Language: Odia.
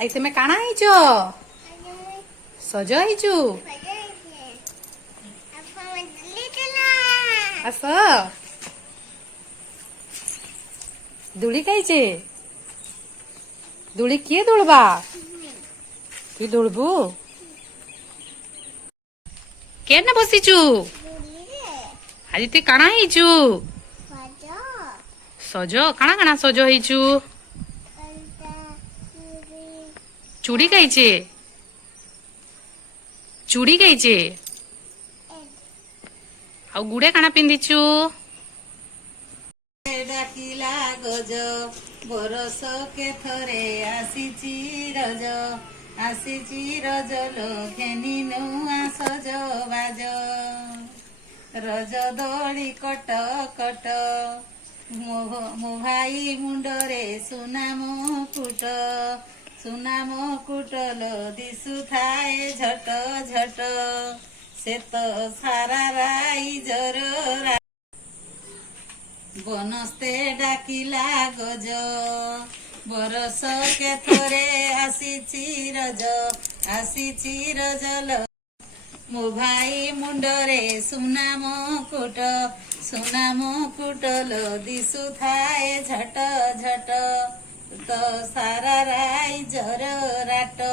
आई तुम काना ହେଇଛ ସଜ ହେଇଛୁ ଆସ ଦୋଳି ଖାଇଛେ ଦୋଳି କିଏ ଦୋଳବା ତୁ ଦୋଳବୁ କେନ ବସିଛୁ ଆଜି ତୁ କାଣା ହେଇଛୁ ସଜ କାଣା କାଣା ସଜ ହେଇଛୁ ଚୁଡ଼ି ଖାଇଛେ ଚୁଡ଼ି ଖାଇଛେ ଆଉ ଗୁଡେ କାଣା ପିନ୍ଧିଛୁ ଡାକିଲା ଗଜ ବରଷ କେ ଥରେ ଆସିଛି ରଜ ଲୋଘେନି ନୂଆ ସଜ ବାଜ ରଜ ଦୋଳି କଟ କଟ ମୋ ଭାଇ ମୁଣ୍ଡରେ ସୁନା ମୁକୁଟ ଲୋ ଦିଶୁଥାଏ ଝଟ ଝଟ ସେ ତ ସାରା ରାଇଜର ବନସ୍ତେ ଡାକିଲା ଗଜ ବରଷ କେ ଥରେ ଆସିଛି ରଜ ଲୋ ମୋ ଭାଇ ମୁଣ୍ଡରେ ସୁନା ମୁକୁଟ ଲୋ ଦିଶୁଥାଏ ଝଟ ଝଟ ତ ସାରା ରାଇଜର ରାଟ